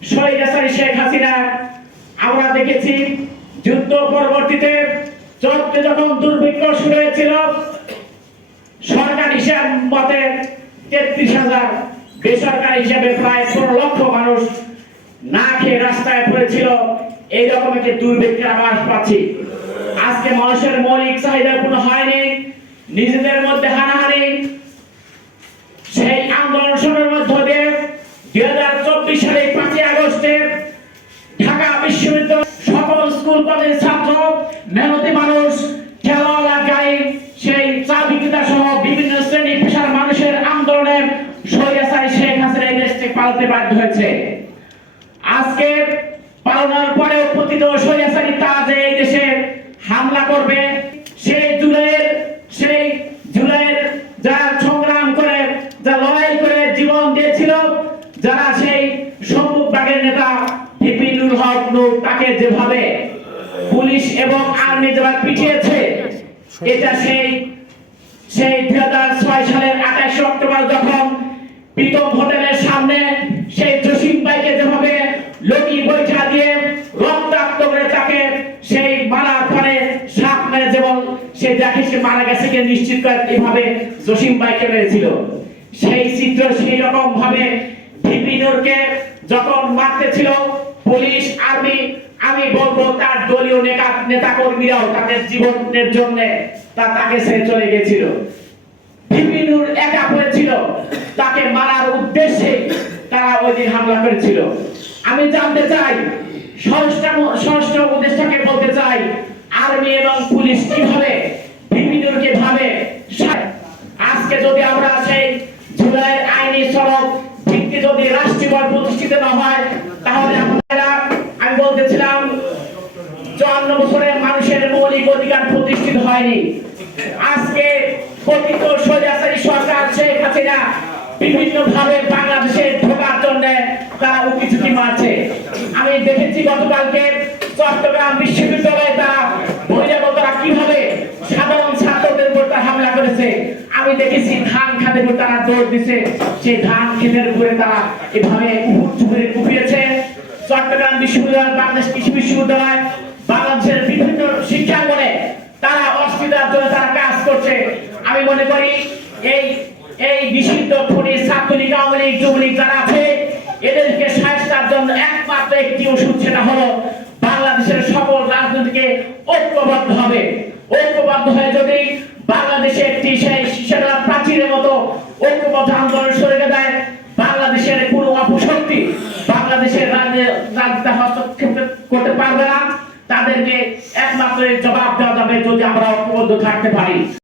স্বৈরাচারী শেখ হাসিনা আমরা দেখেছি যুদ্ধ পরবর্তীতে চট্টগ্রামে যখন দুর্ভিক্ষ শুরু হয়েছিল সরকারি হিসাব মতে ৩৩,০০০, বেসরকারি হিসাবে প্রায় ১৫ লক্ষ মানুষ না খেয়ে রাস্তায় পড়েছিল। এইরকম একটি দুর্ভিক্ষের আভাস পাচ্ছি। আজকে মানুষের মৌলিক চাহিদা পূর্ণ হয়নি, নিজেদের মধ্যে হানাহানি। সেই আন্দোলন শুরুর মধ্য দিয়ে ২০২৪ সালের ৫ই আগস্টে ঢাকা বিশ্ববিদ্যালয় সকল স্কুল কলেজ ছাত্র, মেহনতি মানুষ, খেলোয়াড় গাড়ি, সেই চা বিক্রেতা সহ বিভিন্ন শ্রেণী পেশার মানুষের আন্দোলনে স্বৈরাচারী শেখ হাসিনা এই দেশকে পালাতে বাধ্য হয়েছে। আজকে পালানোর পরেও প্রতিত স্বৈরাচারী তা যে এই দেশে হামলা করবে, সেই জুলাইয়ের যারা সংগ্রাম করে, যা লড়াই করে জীবন দিয়েছিল, যারা সেই সম্মুখ বাগের নেতা ভিপি নুরুল হক নূর, তাকে যেভাবে পুলিশ এবং আর্মি যেভাবে পিটিয়েছে, এটা সেই ২০০৬ সালের ২৮ অক্টোবর যখন প্রীতম হোটেলের সামনে সেই জসিম ভাইকে যেভাবে লগি বৈঠা দিয়ে রক্তাক্ত করে তাকে সেই মারার পরে সাপ মেরে যেমন সে যাকে সে মারা গেছে কে নিশ্চিত করে এভাবে জসিম ভাইকে মেরেছিল, সেই চিত্র সেই রকম ভাবে ভিপি নূরকে যখন মারতে ছিল পুলিশ আর্মি, আমি বলবো তার দলীয় নেতা কর্মীরাও তাদের জীবনের জন্য তাকে ছেড়ে চলে গেছিল। ভিপি নূর একা পড়েছিল, তাকে মারার উদ্দেশ্যে তারা ওই দিন হামলা করেছিল। আমি জানতে চাই, স্বরাষ্ট্র উপদেষ্টাকে বলতে চাই, আর্মি এবং পুলিশ কিভাবে ভিপি নূরকে ভাবে। আজকে যদি আমরা সেই জুলাইয়ের আইনি সড়ক ভিত্তি যদি রাষ্ট্রীয় প্রতিষ্ঠিত না হয়, তাহলে আমি বলতেছিলাম ৫৪ বছরে মানুষের মৌলিক অধিকার প্রতিষ্ঠিত হয়নি। আজকে কথিত স্বৈরাচারী সরকার শেখ হাসিনা বিভিন্ন ভাবে বাংলাদেশে ঢোকার জন্য তারা উকিঝুঁকি মারছে। আমি দেখেছি গতকালকে চট্টগ্রাম বিশ্ববিদ্যালয়ে তারা বহিরাগতরা কিভাবে সাধারণ ছাত্রদের উপর হামলা করেছে। আমি দেখেছি ধান খাতে তারা দৌড় দিছে, সেই ধান খেতের উপরে তারা এভাবে কুপিয়েছে। চট্টগ্রাম বিশ্ববিদ্যালয়, বাংলাদেশ কৃষি বিশ্ববিদ্যালয়, বাংলাদেশের বিভিন্ন শিক্ষাঙ্গনে তারা অস্থিরতার জন্য তারা কাজ করছে। আমি মনে করি এই নিষিদ্ধ খুনি ছাত্রলীগ, আওয়ামী লীগ, যুবলীগ যারা আছে, এদেরকে শায়েস্তার জন্য একমাত্র একটি ওষুধ, সেটা হলো বাংলাদেশের সকল রাজনীতিকে ঐক্যবদ্ধ হবে। ঐক্যবদ্ধ হয়ে যদি বাংলাদেশে একটি সেই সেটা প্রাচীরের মতো ঐক্যবদ্ধ আন্দোলন শুরু দেয়, বাংলাদেশের কোনো অপশক্তি বাংলাদেশের রাজনীতি হস্তক্ষেপ করতে পারবে না। তাদেরকে একমাত্র জবাব দেওয়া যাবে যদি আমরা ঐক্যবদ্ধ থাকতে পারি।